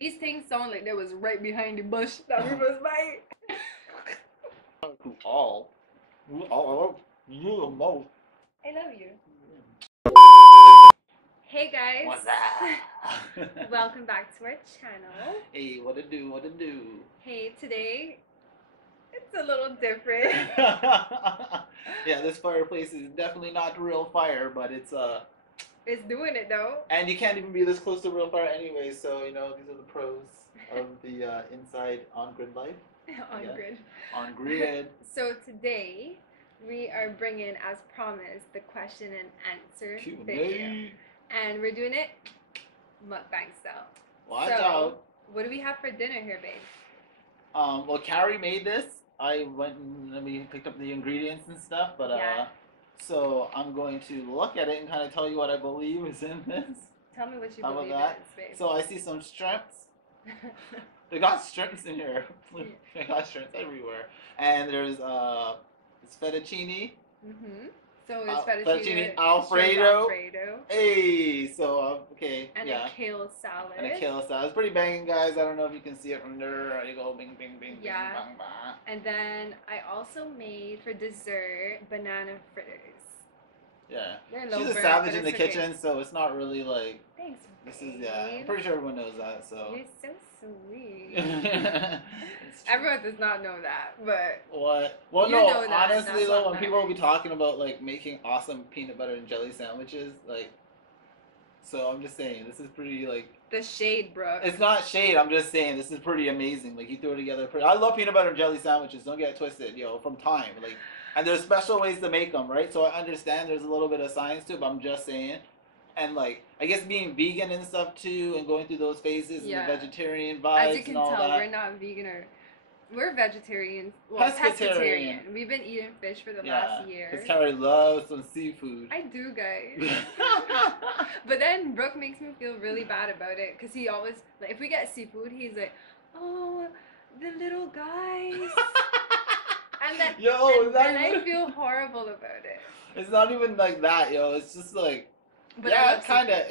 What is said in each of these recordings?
These things sound like they was right behind the bush that we was by. To all. You the most. I love you. Hey guys. What's that? Welcome back to our channel. Hey, what to do? What to do? Hey, today it's a little different. Yeah, this fireplace is definitely not real fire, but it's It's doing it though. and you can't even be this close to real fire anyway, so you know, these are the pros of the inside on-grid life. On grid. On grid. So today we are bringing, as promised, the question and answer Q&A. video. And we're doing it mukbang style. Watch out. What do we have for dinner here, babe? Well, Kari made this. I went and we picked up the ingredients and stuff, but Yeah. so I'm going to look at it and kind of tell you what I believe is in this. Tell me what you How about believe that? is, babe. So I see some shrimps. They got shrimps in here. They got shrimps everywhere. And there's it's fettuccine. Mm-hmm. So it's Fettuccine shrimp Alfredo. Alfredo. Hey, so okay, And yeah. a kale salad. And a kale salad. It's pretty banging, guys. I don't know if you can see it from there. There you go, bing, bing, bing, Yeah. bing, bang, bang. And then I also made for dessert banana fritters. Yeah. They're She's a low-burn, savage but in the it's okay. kitchen, so it's not really like Thanks, this is babe. I'm pretty sure everyone knows that. So. You're so sweet. It's true. Everyone does not know that, but What? Well, you no. know that, Honestly, that's though, what when people will be matters. talking about like making awesome peanut butter and jelly sandwiches, like, so I'm just saying this is pretty like. the shade, bro. It's not shade. I'm just saying this is pretty amazing. Like you throw it together. I love peanut butter and jelly sandwiches. Don't get it twisted, yo. From time, like, and there's special ways to make them, right? So I understand there's a little bit of science to it, but I'm just saying. And like, I guess being vegan and stuff too, and going through those phases Yeah. and the vegetarian vibes As you can and all tell, that. we're not vegan or we're vegetarians. Well, pescatarian. We've been eating fish for the last year. Because Kari loves some seafood. I do, guys. But then Brooke makes me feel really bad about it because he always, like, if we get seafood, he's like, "Oh, the little guys," and then I feel horrible about it. It's not even like that, yo. It's just like, But yeah, it's kind of.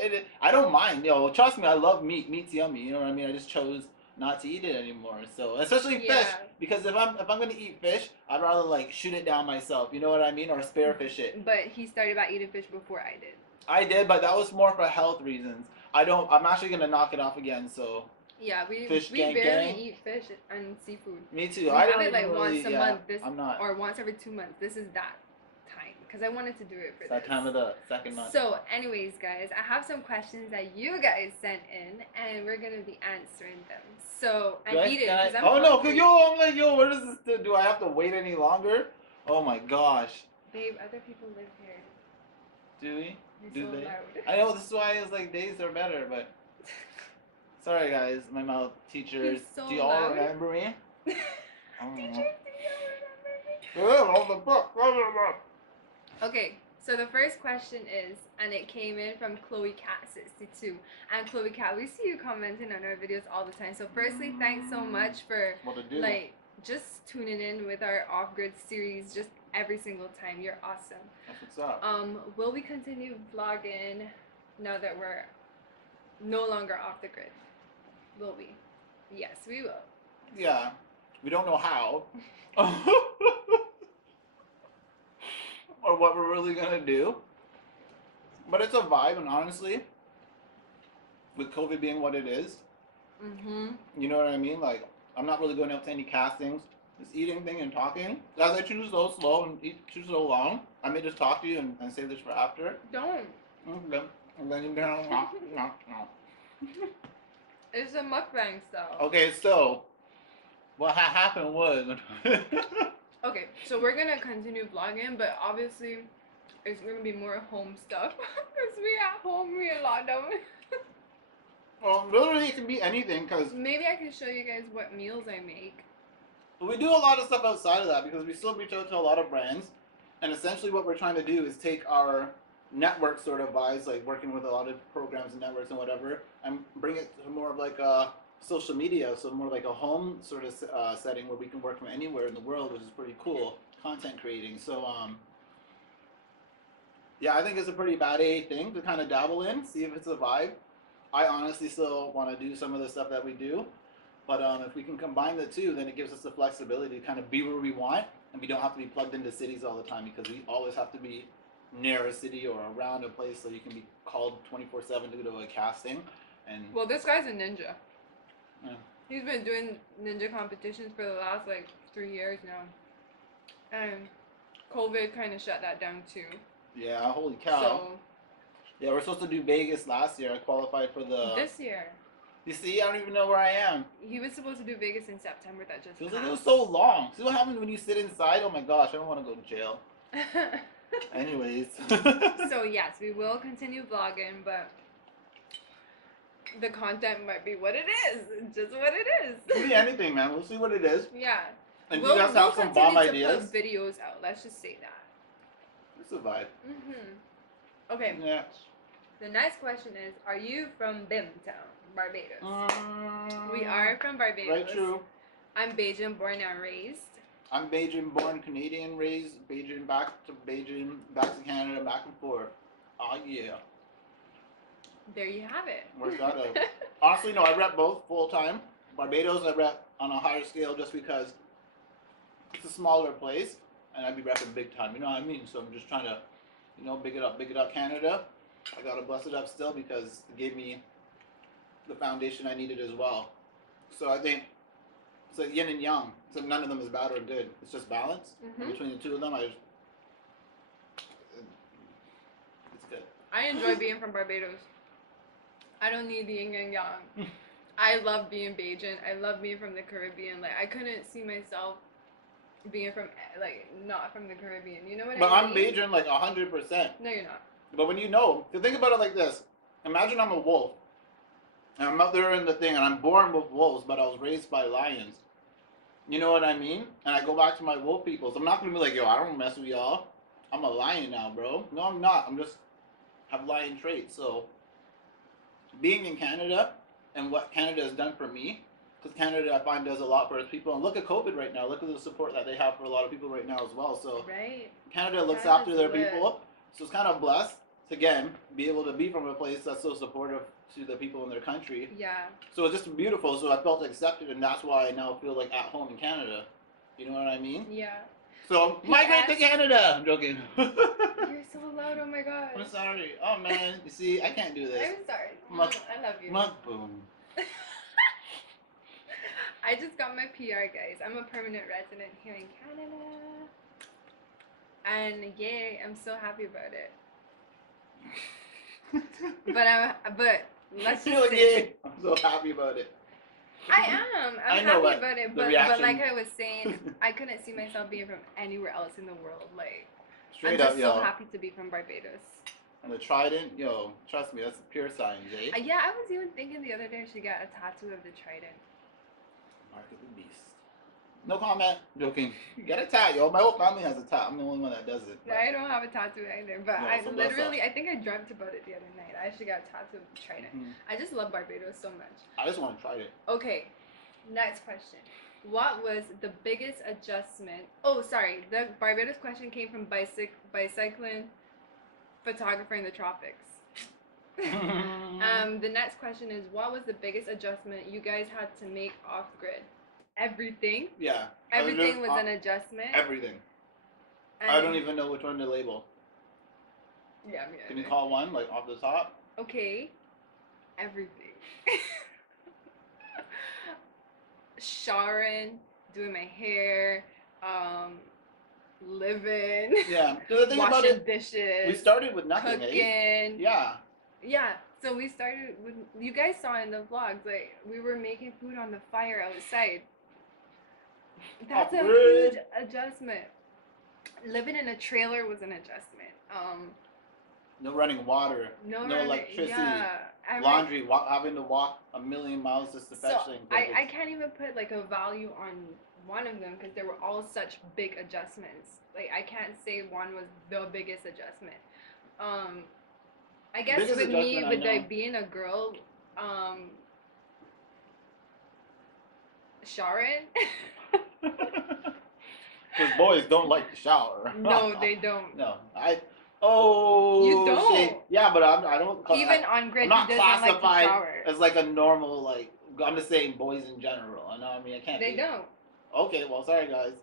I don't mind, yo. Trust me, I love meat. Meat's yummy. You know what I mean? I just chose not to eat it anymore. So, especially fish, because if I'm gonna eat fish, I'd rather like shoot it down myself. You know what I mean? Or spearfish it. But he started by eating fish before I did. I did, but that was more for health reasons. I'm actually gonna knock it off again. So. Yeah, we gang, barely gang. eat fish and seafood. Me too. We I have don't it like even once really, a month. I'm not. Or once every 2 months. This is that time because I wanted to do it for It's that time of the second month. So, anyways, guys, I have some questions that you guys sent in, and we're gonna be answering them. So, eat it because I'm hungry. I'm like, yo, what is this? Do I have to wait any longer? Oh my gosh. Babe, other people live here. Do we? You're Do so they? loud. I know, this is why it's like days are better, but sorry guys, my mouth teachers. So do y'all loud. remember me? Teachers, Oh. do you remember me? Okay, so the first question is, and it came in from Chloe Cat 62. And Chloe Cat, we see you commenting on our videos all the time. So firstly, thanks so much for like just tuning in with our off-grid series just every single time. You're awesome. That's what's up. Will we continue vlogging now that we're no longer off the grid? Will we? Yes, we will. Yeah. We don't know how. Or what we're really gonna do. But it's a vibe, and honestly, with COVID being what it is, you know what I mean? Like, I'm not really going out to any castings. This eating thing and talking. As I chew so slow and eat too so long, I may just talk to you and save this for after. Don't. Okay. And then you can no. It's a mukbang style. Okay, so what happened was Okay, so we're gonna continue vlogging, but obviously it's gonna be more home stuff because we at home, we in lockdown. well, literally it can be anything, because Maybe I can show you guys what meals I make. we do a lot of stuff outside of that, because we still reach out to a lot of brands, and essentially what we're trying to do is take our network sort of vibes, like working with a lot of programs and networks and whatever, and bring it to more of like a social media, so more like a home sort of setting where we can work from anywhere in the world, which is pretty cool, content creating. So yeah, I think it's a pretty bad A thing to kind of dabble in, see if it's a vibe. I honestly still want to do some of the stuff that we do, but if we can combine the two, then it gives us the flexibility to kind of be where we want, and we don't have to be plugged into cities all the time because we always have to be near a city or around a place so you can be called 24/7 to go to a casting. And well, this guy's a ninja. Yeah. He's been doing ninja competitions for the last like 3 years now, and COVID kind of shut that down too. Yeah, holy cow. So yeah, we're supposed to do Vegas last year. I qualified for the. this year. You see, I don't even know where I am. He was supposed to do Vegas in September. That just Feels passed. like it was so long. See what happens when you sit inside? Oh my gosh, I don't want to go to jail. Anyways. So yes, we will continue vlogging, but the content might be what it is. Just what it is. Could be anything, man. We'll see what it is. Yeah. And you guys have some bomb ideas. Put videos out. Let's just say that. It's a vibe. Okay. Yeah. The next question is: are you from Bimtown, Barbados? We are from Barbados. Right, true. I'm Bajan born and raised. I'm Bajan born, Canadian raised, Bajan, back to Canada, back and forth. Oh yeah. There you have it. Worked out. Honestly, no, I rep both full time. Barbados, I rep on a higher scale just because it's a smaller place, and I'd be repping big time. You know what I mean? So I'm just trying to, big it up, Canada. I gotta bless it up still because it gave me the foundation I needed as well. So I think it's like yin and yang. So none of them is bad or good. It's just balance. And between the two of them, it's good. I enjoy being from Barbados. I don't need the yin and yang. I love being Bajan. I love being from the Caribbean. Like I couldn't see myself being from not from the Caribbean. You know what I mean? But I'm Bajan like 100%. No, you're not. But when to think about it like this, imagine I'm a wolf, and I'm out there in the thing, and I'm born with wolves, but I was raised by lions. You know what I mean? And I go back to my wolf people, so I'm not gonna be like, yo, I don't mess with y'all. I'm a lion now, bro. No, I'm not. I'm just have lion traits. So being in Canada and what Canada has done for me, because Canada I find does a lot for its people. And look at COVID right now. Look at the support that they have for a lot of people right now as well. So right. Canada looks after their people. So it's kind of blessed to, again, be able to be from a place that's so supportive to the people in their country. Yeah. So it's just beautiful. So I felt accepted, and that's why I now feel like at home in Canada. You know what I mean? Yeah. So migrate to Canada. I'm joking. You're so loud. Oh my gosh. I'm sorry. Oh man, you see, I can't do this. I'm sorry. I love you. Mukbang. I just got my PR, guys. I'm a permanent resident here in Canada. And yay, I'm so happy about it. but let's just say, I'm so happy about it. I am. I'm happy about it, but like I was saying, I couldn't see myself being from anywhere else in the world. Like Straight I'm up, just so happy to be from Barbados. And the trident, yo, trust me, that's pure science, eh? Yeah, I was even thinking the other day she got a tattoo of the trident. Mark of the beast. No comment. Joking. You got a tat, yo. My whole family has a tat. I'm the only one that does it. But I don't have a tattoo either. But No, I so literally, I think I dreamt about it the other night. I actually got a tattoo of the trident. I just love Barbados so much. I just want to try it. Okay, next question. What was the biggest adjustment? Oh, sorry. The Barbados question came from bicycling photographer in the tropics. The next question is, what was the biggest adjustment you guys had to make off grid? Everything? Yeah. Everything was an adjustment? Everything. And I don't even know which one to label. Yeah, Can you call one, like, off the top? Okay. Everything. Showering, doing my hair, living, Yeah. The thing about washing it, dishes, we started with nothing, cooking. eh? Yeah. Yeah. So we started with, you guys saw in the vlogs, like, we were making food on the fire outside. That's a huge adjustment. Living in a trailer was an adjustment. No running water. No electricity. Yeah, laundry. Having to walk a million miles just to fetch things. I can't even put like a value on one of them because they were all such big adjustments. Like I can't say one was the biggest adjustment. I guess with me, with like being a girl, showering. Because boys don't like to shower. No, they don't. No, Oh, You don't. shit. Yeah, but I don't. Even on grid, I'm not he does not like to classified shower. as like a normal like. I'm just saying boys in general. I know. I mean, I can't. They don't. Okay, well, sorry guys.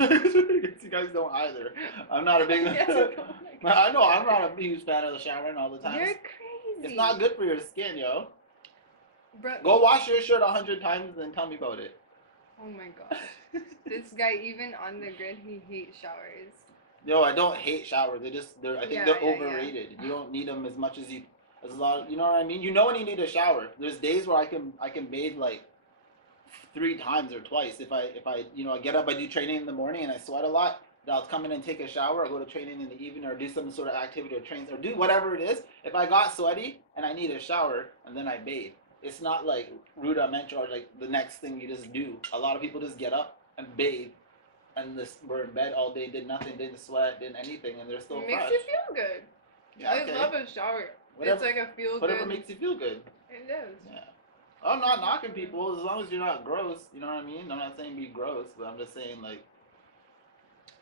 You guys don't either. I'm not a big. Yes, you don't. I know. I'm not a huge fan of the showering all the time. You're crazy. It's not good for your skin, yo. Bro, Go wash your shirt 100 times and then tell me about it. oh my gosh. This guy, even on the grid, he hates showers. No, I don't hate showers. I think Yeah, they're yeah, overrated. You don't need them as much as as a lot. You know what I mean? You know when you need a shower. There's days where I can bathe like 3 times or twice. If I I get up, I do training in the morning and I sweat a lot. Then I'll come in and take a shower. Or go to training in the evening or do some sort of activity or train or do whatever it is. If I got sweaty and I need a shower and then I bathe. It's not like rudimentary or like the next thing you just do. A lot of people just get up and bathe and were in bed all day, did nothing, didn't sweat, didn't anything, and they're still It fresh. makes you feel good. Yeah, okay. I love a shower. Whatever, it's like a feel whatever good. makes you feel good. It does. Yeah. I'm not knocking people as long as you're not gross. You know what I mean? I'm not saying be gross, but I'm just saying like.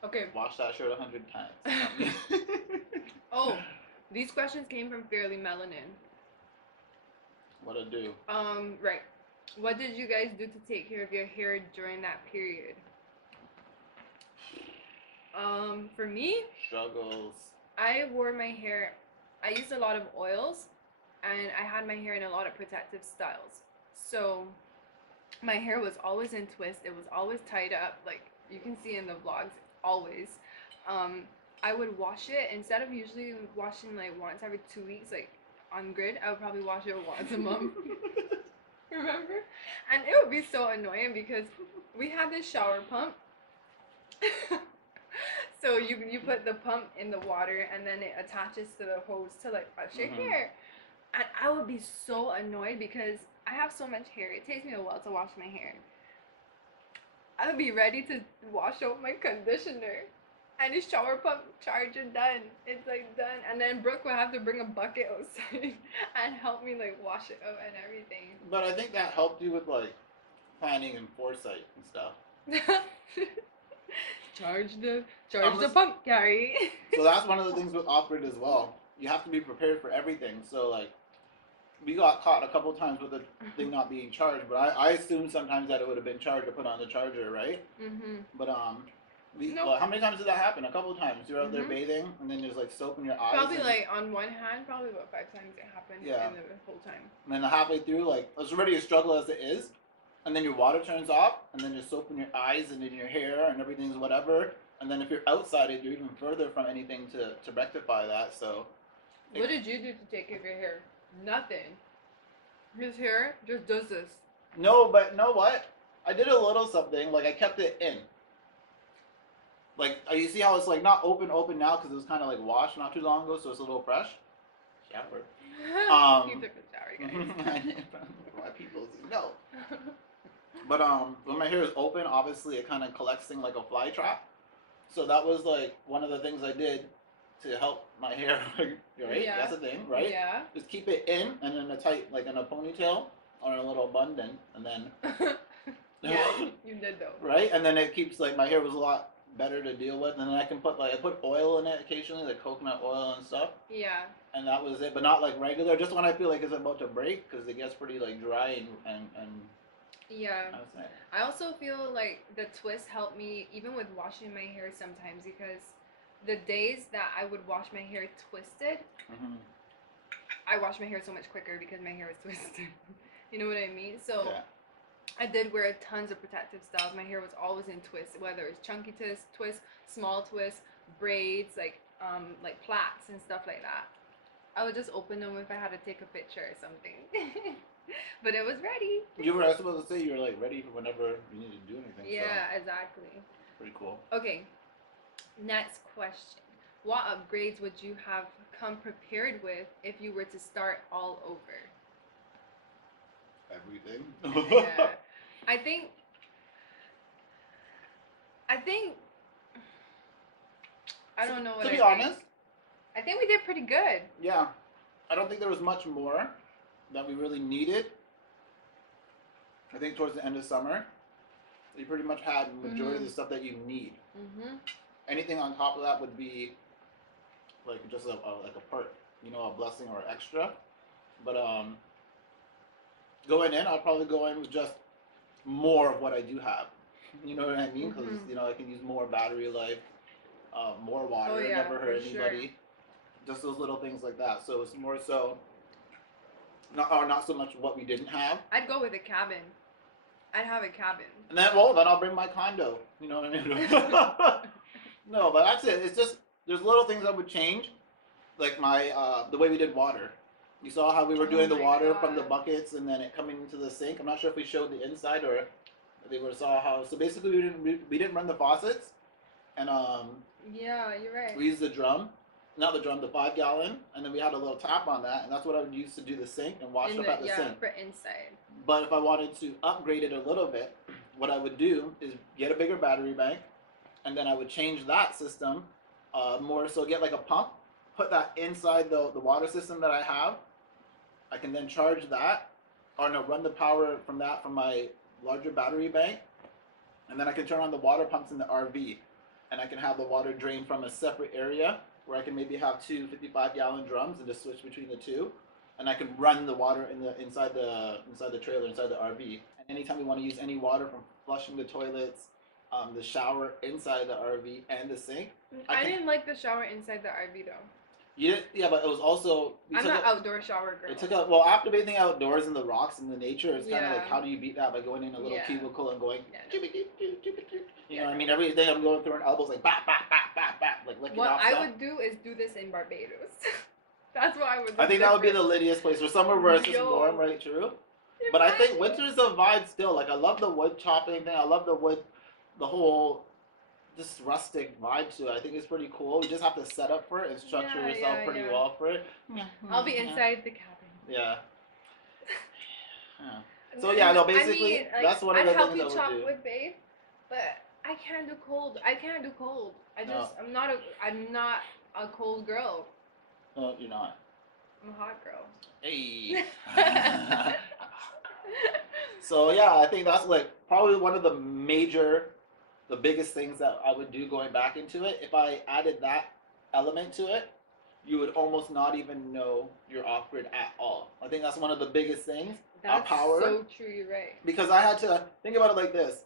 Okay. Wash that shirt 100 times. Oh, these questions came from Fairly Melanin. What'd I do? Right. What did you guys do to take care of your hair during that period? For me, struggles. I wore my hair. I used a lot of oils, and I had my hair in a lot of protective styles. So my hair was always in twists. It was always tied up, like you can see in the vlogs. Always. I would wash it instead of usually washing like once every 2 weeks, like on grid. I would probably wash it once a month. Remember? And it would be so annoying because we had this shower pump. So you put the pump in the water and then it attaches to the hose to like brush your hair. And I would be so annoyed because I have so much hair. It takes me a while to wash my hair. I would be ready to wash out my conditioner. And the shower pump charger done. It's like done. And then Brooke will have to bring a bucket outside and help me like wash it out and everything. But I think that helped you with like planning and foresight and stuff. Charge the pump, Kari. So that's one of the things with off-grid as well. You have to be prepared for everything. So like, we got caught a couple times with the thing not being charged, but I assumed sometimes that it would have been charged to put on the charger, right? But well, how many times did that happen? A couple times. You're out there bathing, and then there's like soap in your eyes. Probably like on one hand, probably about 5 times it happened in the whole time. And then halfway through, like it's already a struggle as it is, and then your water turns off, and then there's soap in your eyes and in your hair, and everything's whatever. And then if you're outside it, you're even further from anything to rectify that. So. What did you do to take care of your hair? Nothing. His hair just does this. No, but know what? I did a little something. Like I kept it in. Like you see how it's like not open now because it was kind of like washed not too long ago, so it's a little fresh. Shower. You took a shower, guys. My people know. But when my hair is open, obviously it kind of collects things like a fly trap. So that was like one of the things I did to help my hair, right? Yeah. That's a thing, right? Yeah. Just keep it in and in a tight, like in a ponytail or in a little bun, and then. Yeah, you did though. Right, and then it keeps like my hair was a lot better to deal with, and then I can put I put oil in it occasionally, like coconut oil and stuff. Yeah. And that was it, but not like regular. Just when I feel like it's about to break, because it gets pretty like dry and. Yeah. I also feel like the twist helped me even with washing my hair sometimes because the days that I would wash my hair twisted, I wash my hair so much quicker because my hair is twisted. You know what I mean? So I did wear tons of protective styles. My hair was always in twists, whether it's chunky twists, small twists, braids, like plaits and stuff like that. I would just open them if I had to take a picture or something. But it was ready. You were supposed to say you were like ready for whenever you need to do anything. Yeah, so. Exactly. Pretty cool. Okay. Next question. What upgrades would you have come prepared with if you were to start all over? Everything. Yeah. I think I don't know what to be honest, I think we did pretty good. Yeah. I don't think there was much more that we really needed. I think towards the end of summer, you pretty much had the majority of the stuff that you need. Anything on top of that would be like just like a perk, you know, a blessing or extra. But going in, I'll probably go in with just more of what I do have. You know what I mean? Because you know I can use more battery life, more water. Oh, yeah, never hurt for anybody. sure. Just those little things like that. So it's more so not so much what we didn't have. I'd go with a cabin. I'd have a cabin. And then then I'll bring my condo. You know what I mean? No, but that's it. It's just there's little things I would change, like my the way we did water. You saw how we were doing the my water from the God. buckets and then it coming into the sink. I'm not sure if we showed the inside or they would have saw how. So basically, we didn't run the faucets, and Yeah, you're right. we used the drum, not the drum, the 5 gallon, and then we had a little tap on that, and that's what I would use to do the sink and wash up at the sink. For inside. But if I wanted to upgrade it a little bit, what I would do is get a bigger battery bank, and then I would change that system more so get like a pump, put that inside the water system that I have. I can then charge that, or no, run the power from that from my larger battery bank, and then I can turn on the water pumps in the RV, and I can have the water drain from a separate area where I can maybe have two 55-gallon drums and just switch between the two, and I can run the water inside the trailer, inside the RV. And anytime we want to use any water from flushing the toilets, the shower inside the RV and the sink. I didn't like the shower inside the RV though. You didn't, yeah, but it was also. I'm not outdoor shower girl. It took a after bathing outdoors in the rocks and the nature. It's kind of Yeah. like how do you beat that by going in a little Yeah. cubicle and going. Yeah, You know what I mean? Every day I'm going through an elbows like bap bap bap bap bap like licking What off I stuff. would do is do this in Barbados. That's what I would do. I think that would be the littiest place, or somewhere where it's just Yo. warm, right? True. But I think winter's a vibe still. Like I love the wood chopping thing. I love the wood, the whole, just rustic vibe to it. I think it's pretty cool. You just have to set up for it and structure yourself pretty well for it. I'll be inside the cabin. Yeah. So yeah, no. Basically, I mean, like, that's one of the I'd help things you I would chop do. wood, babe, but I can't do cold. I can't do cold. I No. just I'm not a cold girl. No, you're not. I'm a hot girl. Hey. So yeah, I think that's like probably one of the biggest things that I would do going back into it. If I added that element to it, you would almost not even know you're off grid at all. I think that's one of the biggest things. That's power. so true. You're right. Because I had to think about it like this.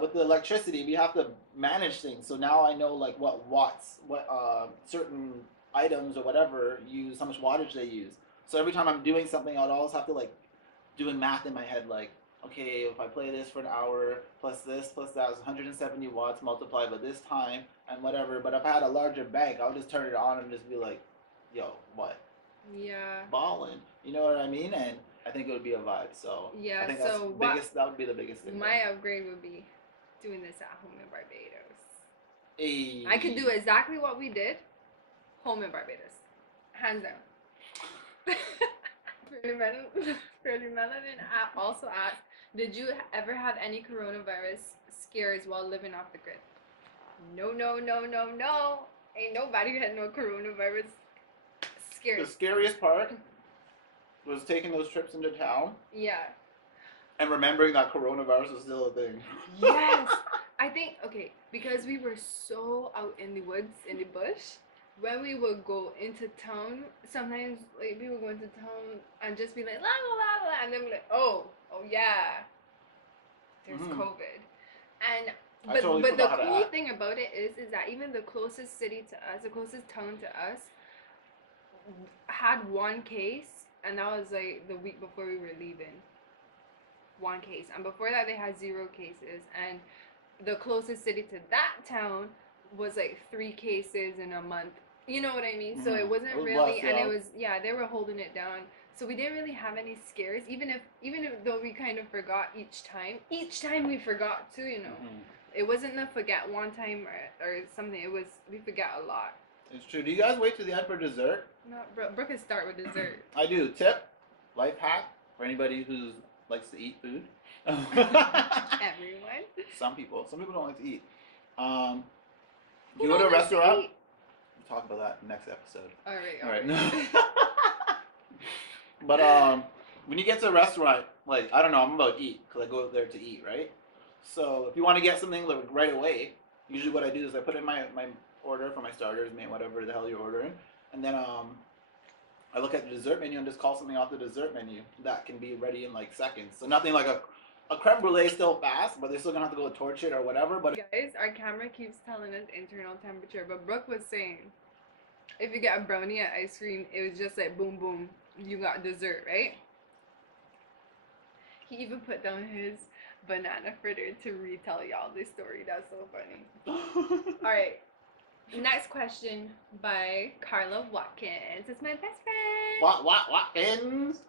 With the electricity, we have to manage things. So now I know like what watts, what certain items or whatever use, how much wattage they use. So every time I'm doing something, I'd always have to like doing math in my head, like, okay, if I play this for an hour, plus this, plus that, it's 170 watts multiplied by this time, and whatever. But if I had a larger bank, I would just turn it on and just be like, yo, what? Yeah. Ballin'. You know what I mean? And I think it would be a vibe. So Yeah. I think So that would be the biggest thing. my upgrade would be doing this at home in Barbados. Hey. I could do exactly what we did, home in Barbados, hands down. Fairly Melanin also asked, did you ever have any coronavirus scares while living off the grid? No. Ain't nobody had no coronavirus scares. The scariest part was taking those trips into town Yeah. and remembering that coronavirus was still a thing. Yes. I think, okay, because we were so out in the woods, in the bush, when we would go into town, sometimes like we would go into town and just be like, la la la la, and then we're like, oh yeah, there's COVID. And I totally but the forgot how to cool act. thing about it is that even the closest city to us, the closest town to us, had one case, and that was like the week before we were leaving. One case, and before that they had 0 cases, and the closest city to that town was like 3 cases in a month. You know what I mean? So it wasn't really, and it was, they were holding it down. So we didn't really have any scares, even if though we kind of forgot each time we forgot too, you know. It wasn't the forget one time or something. It was, we forget a lot. It's true. Do you guys wait to the end for dessert? No, Brooke can start with dessert. I do. Tip, life hack for anybody who likes to eat food. Everyone. Some people don't like to eat. You go to a restaurant. We'll talk about that next episode. All right. But when you get to a restaurant, like, I don't know, I'm about to eat because I go there to eat, right? So if you want to get something like right away, usually what I do is I put in my order for my starters, main, whatever the hell you're ordering, and then I look at the dessert menu and just call something off the dessert menu that can be ready in like seconds. So nothing like a creme brulee is still fast, but they're still gonna have to go torch it or whatever. But guys, our camera keeps telling us internal temperature, but Brooke was saying if you get a brownie at ice cream, it was just like boom boom, you got dessert, right? He even put down his banana fritter to retell y'all this story. That's so funny. Alright. Next question by Carla Watkins. It's my best friend. Watkins?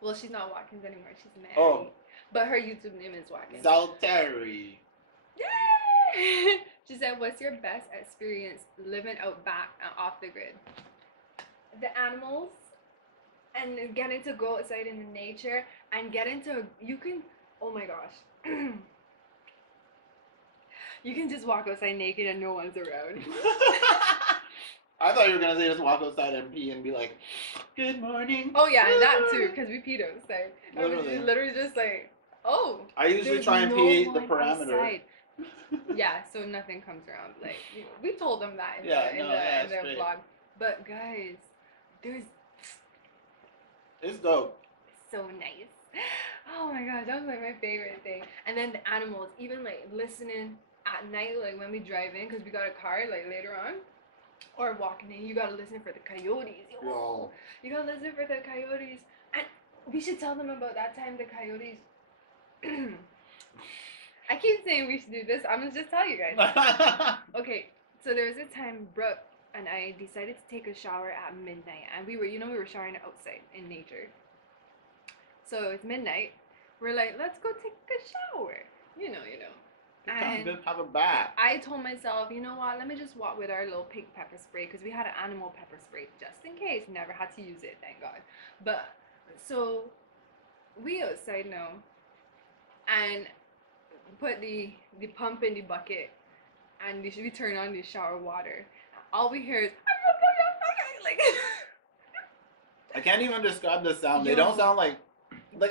Well, she's not Watkins anymore. She's married. Oh. But her YouTube name is Watkins. Zalteri. Yay! She said, what's your best experience living out back and off the grid? The animals and getting to go outside in the nature and getting to, you can, oh my gosh. You can just walk outside naked and no one's around. I thought you were going to say just walk outside and pee and be like, good morning. Oh yeah, and that too, because we peed outside. Literally. Literally just like, oh. I usually try and pee the parameter. Outside. Yeah, so nothing comes around. Like, you know, we told them that in the vlog. But guys, it's dope. So nice. Oh my gosh, that was like my favorite thing. And then the animals, even like listening at night, like when we drive in, because we got a car like later on, or walking in, you gotta listen for the coyotes. Yo. You gotta listen for the coyotes. And we should tell them about that time the coyotes. I keep saying we should do this. I'm gonna just tell you guys. Okay, so there was a time Brooke and I decided to take a shower at midnight, and we were showering outside in nature. So it's midnight. We're like, let's go take a shower. You know. And have a bath. I told myself, you know what? Let me just walk with our little pink pepper spray, because we had an animal pepper spray just in case. Never had to use it, thank God. But so we outside now, and put the pump in the bucket, and we turn on the shower water. All we hear is like. I can't even describe the sound. They don't sound like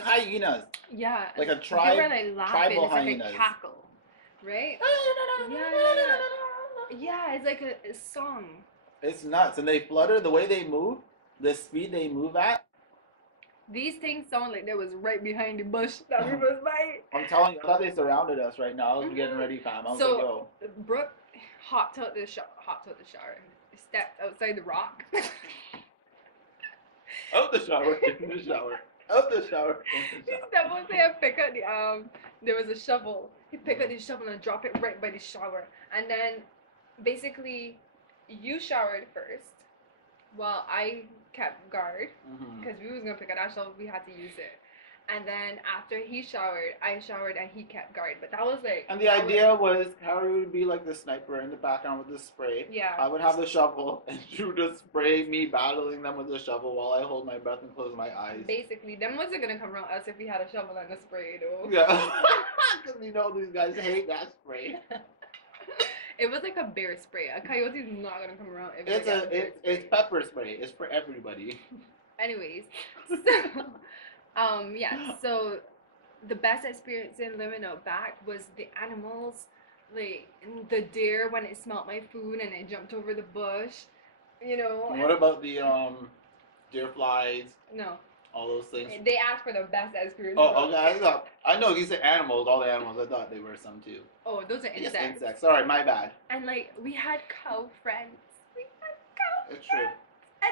hyenas. Yeah. Like a they were like laughing. tribal it's hyenas. Like a cackle, right? Yeah, it's like a song. It's nuts, and they flutter the way they move, the speed they move at. These things sound like they was right behind the bush that we was by. I'm telling you, I thought they surrounded us right now. I was getting ready, fam. I was like, yo. Brooke hopped out the shower, stepped outside the rock. Out the shower, in the shower. Out the shower, in the shower. He stepped outside and pick up the there was a shovel. He picked up the shovel and drop it right by the shower. And then basically you showered first while I kept guard, because we was gonna pick up that shovel, we had to use it. And then after he showered, I showered and he kept guard. But that was like. And the idea was Harry would be like the sniper in the background with the spray. Yeah. I would have the shovel, and you would just spray me battling them with the shovel while I hold my breath and close my eyes. Basically, them wasn't gonna come around us if we had a shovel and a spray, though. Yeah. Because you know these guys hate that spray. It was like a bear spray. A coyote is not gonna come around if it's pepper spray. It's for everybody. Anyways, so yeah. So the best experience in living out back was the animals, like the deer when it smelled my food and it jumped over the bush, you know. And what about the deer flies? No. All those things. They asked for the best experience. Oh, okay. I know you said animals, all the animals. I thought they were some too. Oh, those are insects. Yes, insects. Sorry, my bad. And like we had cow friends. It's true.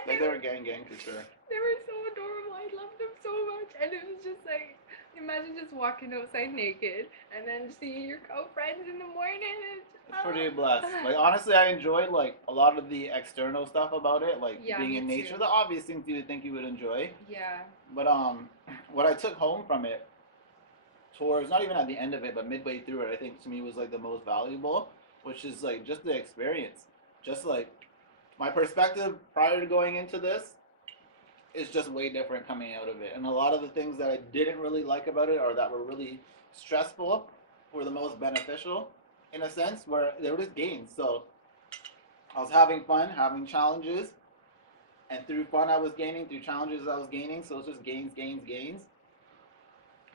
Like they were gang for sure. They were so adorable. I loved them so much. And it was just like, imagine just walking outside naked and then seeing your cow friends in the morning. It's pretty blessed. Like honestly, I enjoyed like a lot of the external stuff about it, like being in nature. Too. The obvious things you would think you would enjoy. Yeah. But what I took home from it, towards not even at the end of it, but midway through it, I think to me was like the most valuable, which is like just the experience, just like my perspective prior to going into this is just way different coming out of it. And a lot of the things that I didn't really like about it or that were really stressful were the most beneficial in a sense, where they were just gains. So I was having fun, having challenges, and through fun I was gaining, through challenges I was gaining. So it's just gains.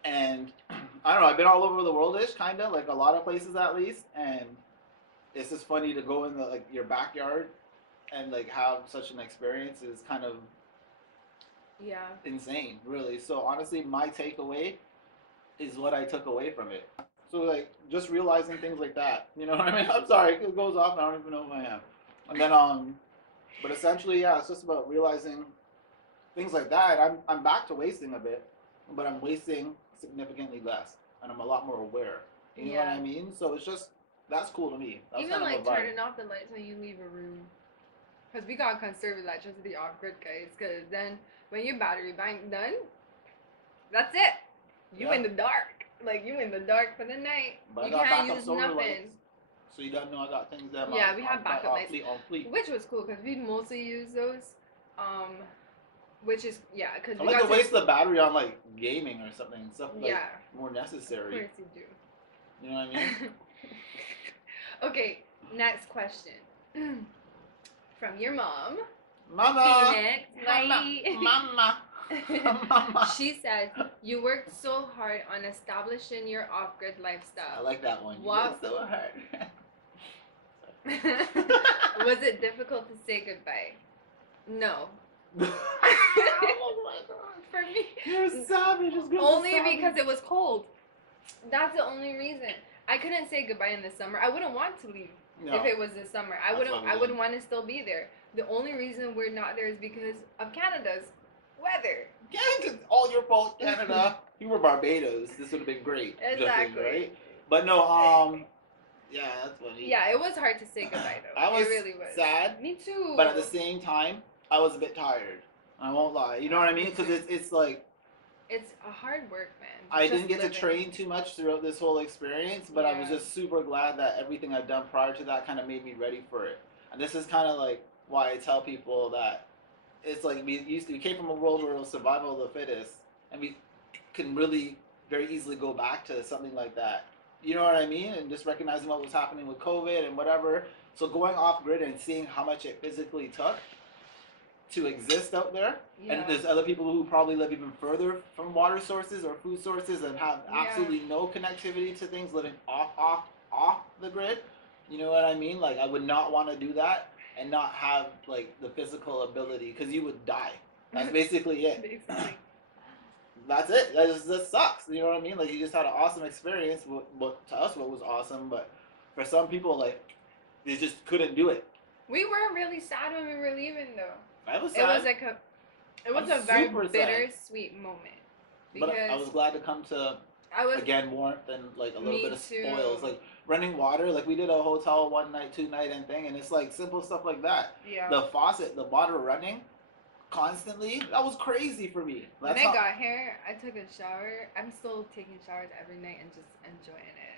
And I don't know, I've been all over the world-ish, kind of, like a lot of places at least, and it's just funny to go in the like your backyard and like have such an experience is kind of insane, really. So honestly, my takeaway is what I took away from it. So like just realizing things like that, you know what I mean? I'm sorry, it goes off. I don't even know who I am. And then but essentially, yeah, it's just about realizing things like that. I'm back to wasting a bit, but I'm wasting significantly less, and I'm a lot more aware. You know what I mean? So it's just that's cool to me. That's even kind like of a vibe. turning off the lights when you leave a room, because we gotta conserve electricity off grid, guys. Because then when your battery bank done, that's it. You in the dark. Like you in the dark for the night. But you I got can't backup use solar nothing. lights, so you gotta know I got things that yeah, we have backup lights on fleet. which was cool because we mostly use those. Which is because I like to waste the battery on like gaming or something, stuff like more necessary. Of course you do. You know what I mean? Okay, next question from your mom. Mama. Phoenix. Mama. Mama. She said you worked so hard on establishing your off-grid lifestyle. I like that one. You worked so hard. Was it difficult to say goodbye? No. Oh my god. For me, you're savage. Only because it was cold. That's the only reason. I couldn't say goodbye in the summer. I wouldn't want to leave if it was the summer. I wouldn't want to still be there. The only reason we're not there is because of Canada's weather. Yeah, all your fault, Canada. You were Barbados. This would have been great. Exactly. Right? But no, yeah, that's funny. Yeah, it was hard to say goodbye though. It really was. Sad. Me too. But at the same time, I was a bit tired. I won't lie. You know what I mean? Because it's like... It's a hard work, man. I didn't get to train too much throughout this whole experience, but I was just super glad that everything I'd done prior to that kind of made me ready for it. And this is kind of like why I tell people that it's like we came from a world where it was survival of the fittest, and we can really very easily go back to something like that. You know what I mean? And just recognizing what was happening with COVID and whatever. So going off grid and seeing how much it physically took to exist out there, and there's other people who probably live even further from water sources or food sources and have absolutely no connectivity to things, living off the grid. You know what I mean? Like I would not want to do that and not have like the physical ability, because you would die. That's basically it. Basically. That's it. That sucks. You know what I mean? Like you just had an awesome experience. What to us, what was awesome, but for some people, like they just couldn't do it. We were really sad when we were leaving, though. I was sad. It was a very bittersweet moment. But I was glad to come to again warmth and like a little bit of spoils, like running water. Like we did a hotel 1 night, 2 night and thing, and it's like simple stuff like that. Yeah. The faucet, the water running constantly, that was crazy for me. When I got here, I took a shower. I'm still taking showers every night and just enjoying it.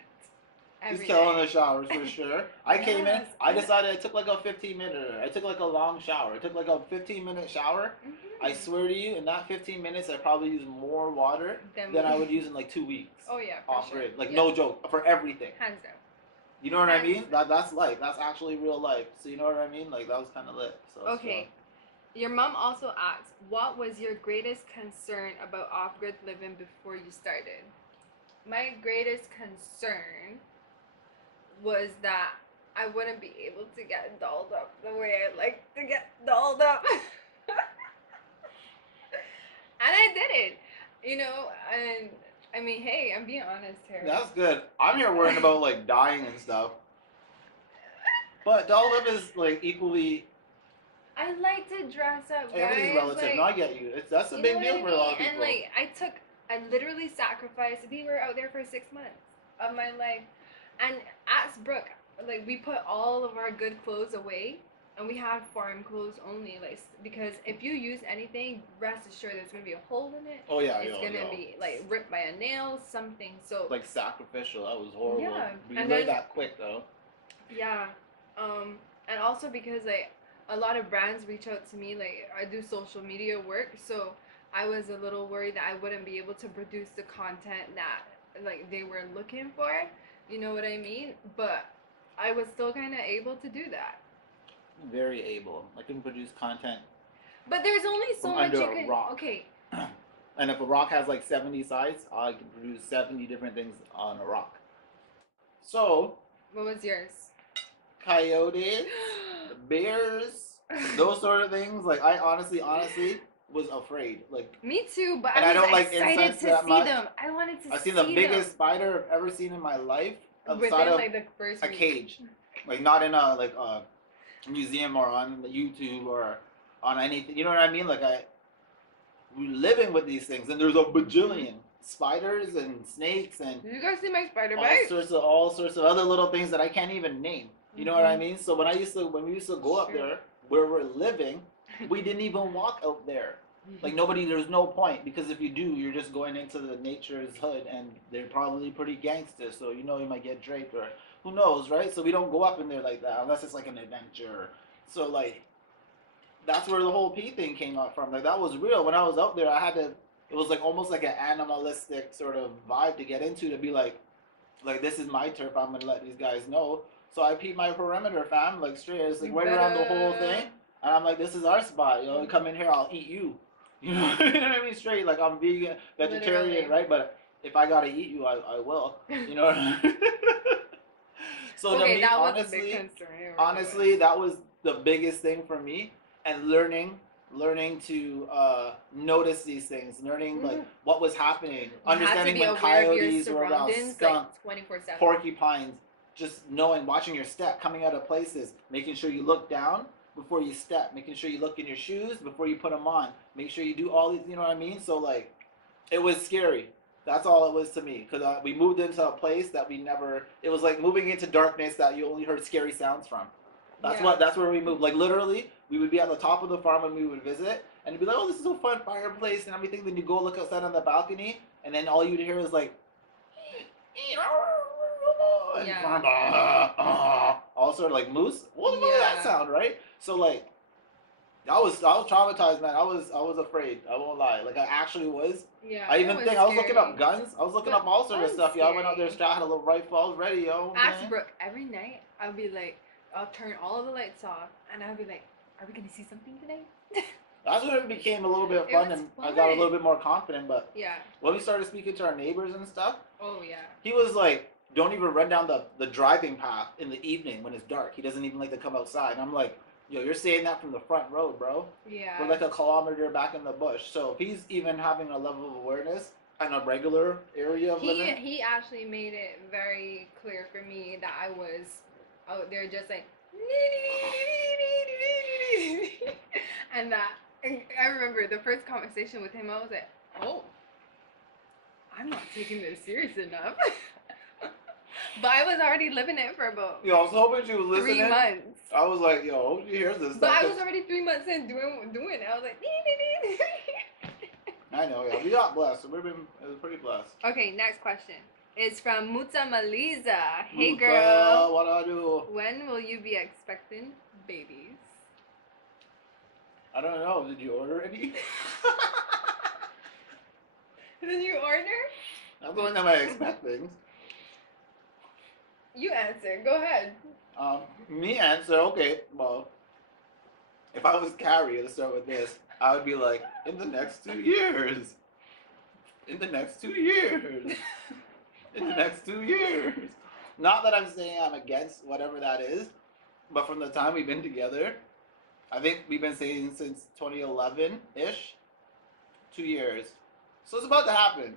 Just killing the showers for sure. I came in, I decided I took like a 15-minute. I took like a long shower. I took like a 15-minute shower. I swear to you, in that 15 minutes, I probably used more water than I would use in like 2 weeks. Oh yeah, off grid. Like no joke, for everything. Hands down. You know what I mean? That's life. That's actually real life. So you know what I mean? Like that was kind of lit. So okay. Your mom also asked, what was your greatest concern about off-grid living before you started? My greatest concern was that I wouldn't be able to get dolled up the way I like to get dolled up. And I did it, you know, and I mean, hey, I'm being honest here. That's good. I'm here worrying about like dying and stuff. But dolled up is like equally... I like to dress up, guys. Everything's relative. Like, no, I get you. That's a big deal for a lot of people. And like, I literally sacrificed. We were out there for 6 months of my life. And at Brook, like we put all of our good clothes away, and we had farm clothes only, like because if you use anything, rest assured there's gonna be a hole in it. Oh yeah, it's gonna be like ripped by a nail, something. So like sacrificial. That was horrible. Yeah, but you learned that quick though. Yeah, and also because like a lot of brands reach out to me, like I do social media work, so I was a little worried that I wouldn't be able to produce the content that like they were looking for. You know what I mean? But I was still kind of able to do that. Very able. I can produce content. But there's only so much you can. Rock. Okay. And if a rock has like 70 sides, I can produce 70 different things on a rock. So. What was yours? coyotes, bears, those sort of things. Like I honestly was afraid. Like me too, but and I I was don't like excited insects to that see much. them. I wanted to I've seen see the biggest them. spider I've ever seen in my life outside Within of like the first a week. cage. Like not in a like a museum or on the YouTube or on anything. You know what I mean? Like we're living with these things, and there's a bajillion spiders and snakes and Did you guys see my spider all bite? sorts of other little things that I can't even name. You know what I mean? So when we used to go up there where we're living, we didn't even walk out there. Like there's no point, because if you do, you're just going into the nature's hood, and they're probably pretty gangster. So you might get draped or who knows, right? So we don't go up in there like that unless it's like an adventure. So like that's where the whole pee thing came up from. Like that was real. When I was up there, I had to. It was like almost like an animalistic sort of vibe to get into, to be like this is my turf. I'm gonna let these guys know. So I peed my perimeter, fam, like straight. It's like right around the whole thing, and I'm like, this is our spot. You come in here, I'll eat you. You know what I mean? Straight, like I'm vegan, vegetarian, literally. Right? But if I gotta eat you, I will. You know what I mean? So okay, to me, that was honestly, a big concern. Honestly, that was the biggest thing for me, and learning to notice these things, learning like what was happening, understanding when coyotes were around, skunks, like 24/7, porcupines, just knowing, watching your step, coming out of places, making sure you look down before you step, making sure you look in your shoes before you put them on, make sure you do all these, you know what I mean? So like, it was scary. That's all it was to me, because we moved into a place that it was like moving into darkness that you only heard scary sounds from. That's where we moved. Like literally, we would be at the top of the farm when we would visit, and it'd be like, oh, this is a fun fireplace and everything. Then you go look outside on the balcony, and then all you'd hear is like, all sort of like moose. What was that sound, right? So like, I was traumatized, man. I was afraid. I won't lie. Like I actually was. Yeah. I was looking up guns. I was looking up all sorts of stuff. Yeah, I went out there, had a little rifle. I was ready, yo. Ask Brooke every night. I'll be like, I'll turn all of the lights off, and I'll be like, are we gonna see something today? That's when it became a little bit fun, and I got a little bit more confident. But when we started speaking to our neighbors and stuff, he was like, don't even run down the driving path in the evening when it's dark. He doesn't even like to come outside. And I'm like, yo, you're saying that from the front road, bro. Yeah. We're like a kilometer back in the bush. So if he's even having a level of awareness in a regular area of living. He actually made it very clear for me that I was out there just like, and that, I remember the first conversation with him, I was like, oh, I'm not taking this serious enough. But I was already living it for about I was hoping she was listening. 3 months. I was like, yo, hope she hears this. But I was already 3 months in doing it. I was like, I know, yeah. We got blessed. So it was pretty blessed. Okay, next question. It's from Muta Maliza. Hey girl. What I do? When will you be expecting babies? I don't know. Did you order any? Did you order? I'm going to my expect things. You answer. Go ahead. Me answer. Okay. Well, if I was Kari, let's start with this. I would be like, in the next 2 years. In the next 2 years. In the next 2 years. Not that I'm saying I'm against whatever that is, but from the time we've been together, I think we've been saying since 2011-ish, 2 years. So it's about to happen.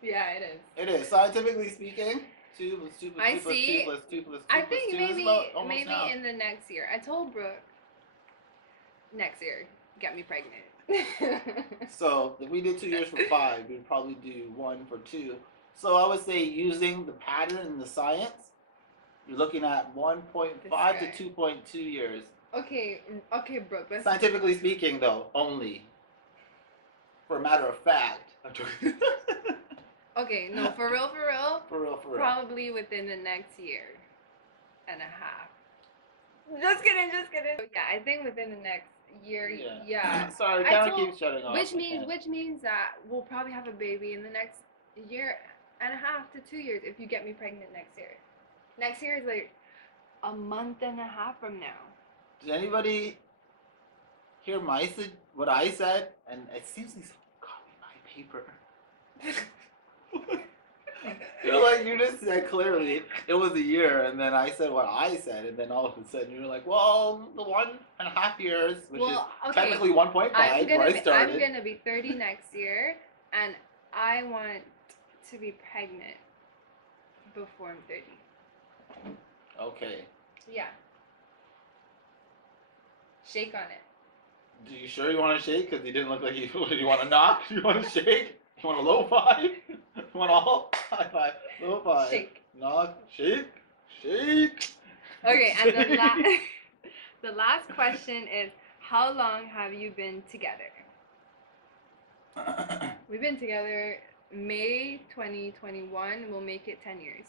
Yeah, it is. It is. Scientifically speaking, 2 plus 2 plus 2 plus 2 plus 2 plus 2 I think maybe now. in the next year. I told Brooke, next year, get me pregnant. So if we did 2 years for 5, we'd probably do 1 for 2. So I would say, using the pattern and the science, you're looking at 1.5 to 2.2 years. Okay, Brooke. Scientifically speaking, though, only. For a matter of fact. Okay, no, for real. For real. Probably within the next year and a half. Just kidding. Yeah, I think within the next year. Yeah. Sorry, camera keeps shutting off. Which means that we'll probably have a baby in the next year and a half to 2 years if you get me pregnant next year. Next year is like a month and a half from now. Did anybody hear what I said? And it seems like someone copied my paper. You're like, you just said clearly it was a year, and then I said what I said, and then all of a sudden you're like, well, the 1.5 years, which is technically 1.5, where I started. I'm gonna be 30 next year, and I want to be pregnant before I'm 30. Okay. Yeah. Shake on it. Do you sure you want to shake? Because you didn't look like you want to knock? You want to shake? You want a low five? You want all? High five. Low five. Shake. Knock. Shake. Shake. Okay, shake. And the last question is, how long have you been together? We've been together May 2021. We'll make it 10 years.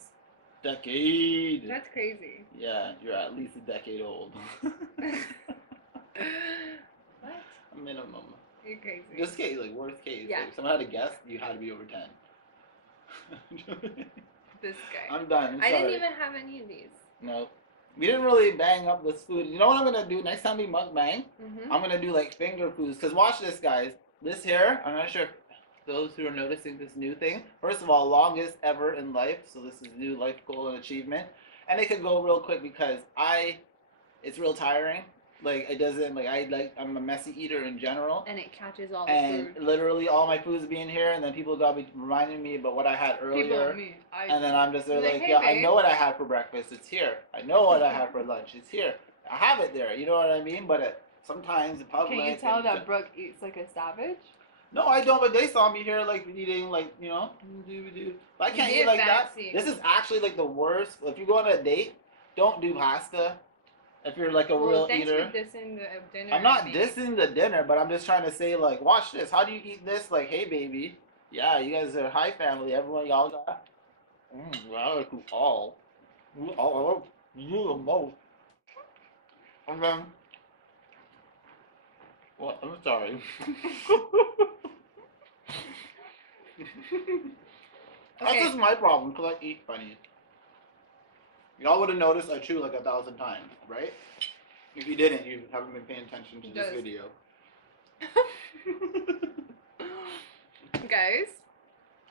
Decade. That's crazy. Yeah, you're at least a decade old. What? A minimum. You're crazy. Just case, like worst case. Yeah. Like, if someone had to guess, you had to be over 10. This guy. I'm done. I didn't even have any of these. No. We didn't really bang up this food. You know what I'm going to do? Next time we mukbang, I'm going to do like finger foods. Because watch this, guys. This here, I'm not sure if those who are noticing this new thing. First of all, longest ever in life. So this is new life goal and achievement. And it could go real quick because it's real tiring. Like, it doesn't, like, I'm a messy eater in general. And it catches all the and food. Literally all my food's being here, and then people got me reminding me about what I had earlier. People, me. And then I'm just there like, hey, yeah, babe. I know what I had for breakfast, it's here. I know what I had for lunch, it's here. I have it there, you know what I mean? But sometimes the public... Can you tell that Brooke eats like a savage? No, I don't, but they saw me here, like, eating, like, you know, but I can't eat like fancy. that. This is actually, like, the worst. If you go on a date, don't do pasta. If you're like a real eater. Thanks for dissing the dinner. I'm not dissing the dinner, but I'm just trying to say, like, watch this. How do you eat this? Like, hey, baby. Yeah, you guys are high family. Everyone, y'all got. Wow, who all? You the most. And then. Well, I'm sorry. That's just my problem, because I eat funny. Y'all would have noticed I chew like 1,000 times, right? If you didn't, you haven't been paying attention to this video. Guys,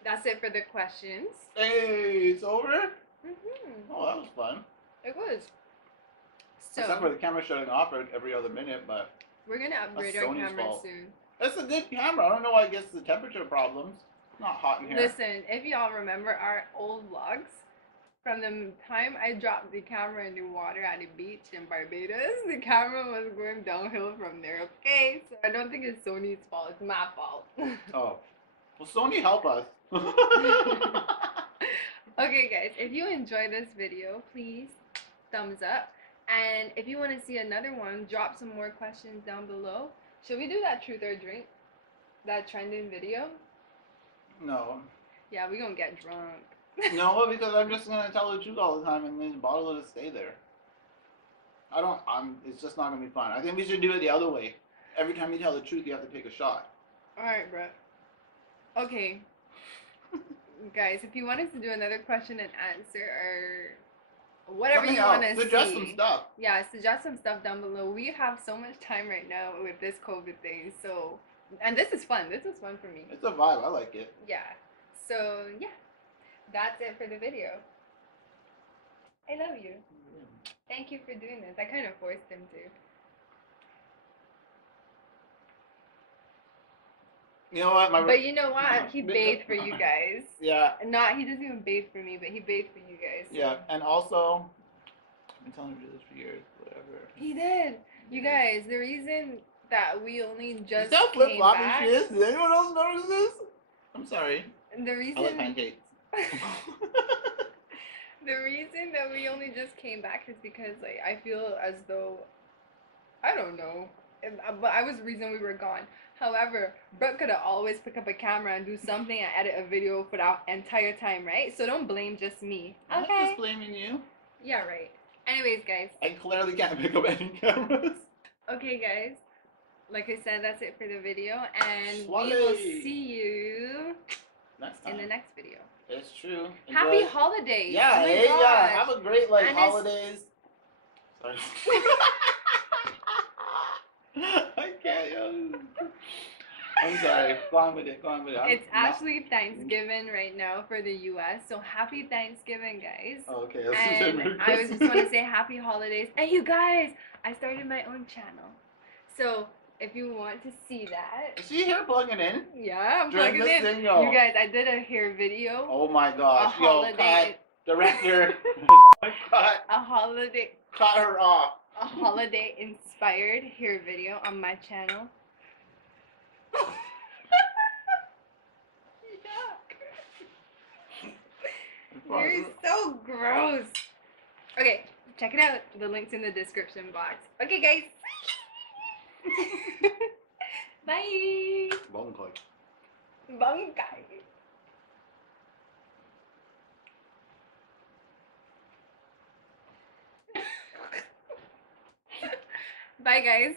that's it for the questions. Hey, it's over? Oh, that was fun. It was. So, except for the camera shutting off every other minute, but... We're going to upgrade our camera soon. It's a good camera. I don't know why it gets the temperature problems. It's not hot in here. Listen, if y'all remember our old vlogs, from the time I dropped the camera in the water at the beach in Barbados, the camera was going downhill from there, okay? So I don't think it's Sony's fault, it's my fault. Oh. Well, Sony, help us. Okay, guys, if you enjoyed this video, please thumbs up. And if you want to see another one, drop some more questions down below. Should we do that truth or drink? That trending video? No. Yeah, we're gonna get drunk. No, because I'm just gonna tell the truth all the time and then the bottle will just stay there. It's just not gonna be fun. I think we should do it the other way. Every time you tell the truth, you have to take a shot. Alright, bro. Okay. Guys, if you want us to do another question and answer or whatever you want to see. Suggest some stuff. Yeah, suggest some stuff down below. We have so much time right now with this COVID thing, so... And this is fun. This is fun for me. It's a vibe. I like it. Yeah. So, yeah. That's it for the video. I love you. Thank you for doing this. I kind of forced him to. You know what? But you know what? He bathed for you guys. Yeah. He doesn't even bathe for me, but he bathed for you guys. So. Yeah, and also, I've been telling him to do this for years, whatever. He did. You guys, the reason that we only just Is that came back... she is? Does anyone else notice this? I'm sorry. The reason... I like pancakes. The reason that we only just came back is because, like, I feel as though... I don't know. But I was the reason we were gone. However, Brooke could have always picked up a camera and do something and edit a video for that entire time, right? So don't blame just me. I'm Okay? not just blaming you. Yeah, right. Anyways, guys. I clearly can't pick up any cameras. Okay, guys. Like I said, that's it for the video. And Swale. we will see you next time. in the next video. It's true. Enjoy. Happy holidays. Yeah, oh hey, gosh. yeah. Have a great, like, And holidays. Sorry. I can't, yo. I'm sorry. Go on with it. Go on with it. It's actually Thanksgiving right now for the U.S. So happy Thanksgiving, guys. Oh, okay. And I was just want to say happy holidays. And you guys, I started my own channel. So if you want to see that. Is she hair plugging in? Yeah, I'm During plugging this in. thing, yo. You guys, I did a hair video. Oh my gosh. A Yo, holiday. cut. Director. Cut. A holiday. Cut her off. A holiday inspired hair video on my channel. You're so gross. Okay, check it out. The link's in the description box. Okay, guys. Bye. Bongkoi. Bangkai. Bye, guys.